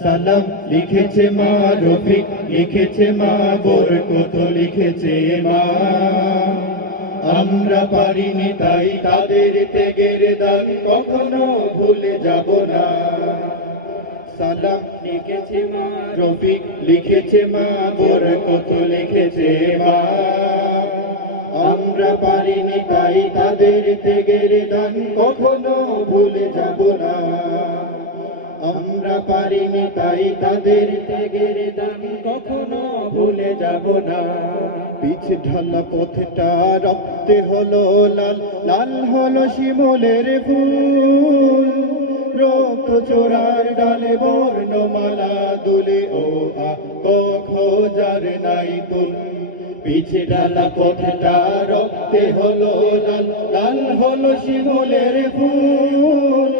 সালাম লিখেছে মা রফিক, লিখেছে মা বরকত, লিখেছে মা। আমরা পারিনি তাই তাদের ত্যাগের দান কখনো ভুলে যাব না। সালাম লিখেছে মা রফিক, লিখেছে মা বরকত, লিখেছে মা। আমরা পারিনি তাই তাদের ত্যাগের দান কখনো ভুলে যাব না। আমরা পারিনি তাই তাদের ত্যাগের দান কখনো ভুলে যাব না। পিছ ঢালা পথটা রক্তে হলো লাল, লাল হলো শিমুলের ফুল। রক্ত চোরার ডালে বর্ণমালা দুলে ও আ ক খ যার নাই তুল। পিছে ঢালা পথটা রক্তে হলো লাল, লাল হলো শিমুলের ফুল।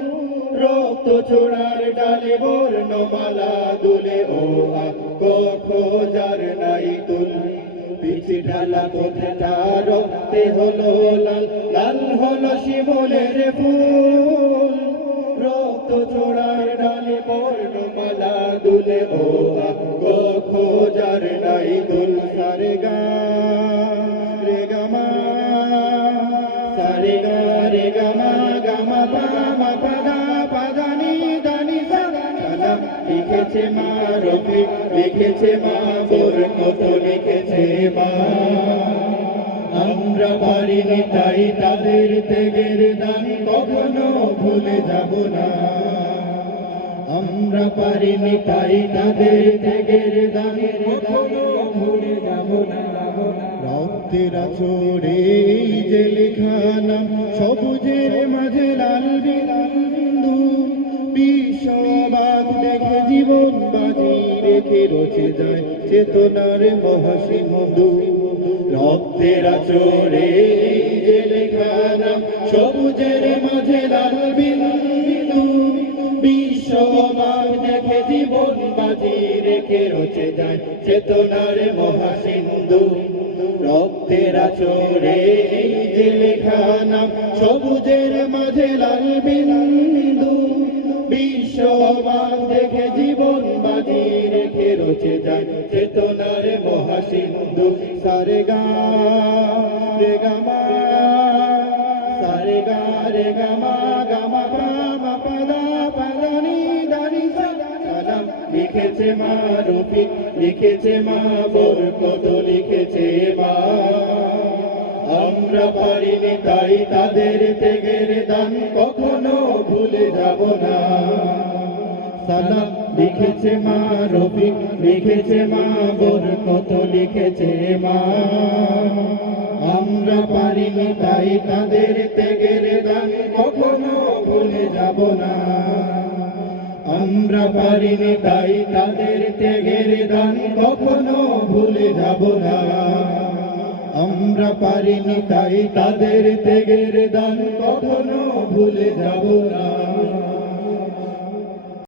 রক্ত চোরার ডালে বর্ণমালা দুলে ও আ ক খ যার নাই তুল। পিছে ঢালা পথটা রক্তে হলো লাল, লাল হলো শিমুলের ফুল। রক্ত চোরার ডালে বর্ণমালা দুলে ও আ ক খ যার নাই তুল। সারে গা রে গা মা, সারে গা রে গা মা, গা মা পা মা পা দা পা দা নি দা নি সা। সালাম লিখেছে মা রফিক, লিখেছে মা বরকত, লিখেছে মা। আমরা পারিনি তাই তাদের ত্যাগের দান কখনো ভুলে যাব না। আমরা পারিনি তাই তাদের ত্যাগের দান কখনো ভুলে যাব না। রক্তের আঁচড়ে যে লেখা নাম, সবুজের মাঝে লাল বিন্দু। বিশ্ববাদ দেখে জীবন বাজি রেখে রচে যায় চেতনার মহাসিন্ধু। রক্তের আঁচড়ে যে লেখা নাম, সবুজের মাঝে লাল বিন্দু। বিশ্ববাদ দেখে জীবন বাজি রেখে রচে যায় চেতনার মহাসিন্ধু। রক্তের আঁচড়ে যে লেখা নাম, সবুজের মাঝে লাল বিন্দু। বিশ্ববাদ দেখে জীবন বাজি রেখে রচে যায় চেতনার মহাসিন্ধু। সারে গা রে গা মা, সারে গা রে গা মা, গা মা পা মা পা দা পা দা নি দা নি সা। সালাম লিখেছে মা রফিক, লিখেছে মা বরকত, লিখেছে মা। আমরা পারিনি তাই তাদের ত্যাগের দান কখনো ভুলে যাব না। সালাম লিখেছে মা রফিক, লিখেছে মা বরকত, লিখেছে মা। আমরা পারিনি তাই তাদের ত্যাগের দান কখনো ভুলে যাব না। আমরা পারিনি তাই তাদের ত্যাগের দান কখনো ভুলে যাব না। আমরা পারিনি তাই তাদের ত্যাগের দান কখনো ভুলে যাব না।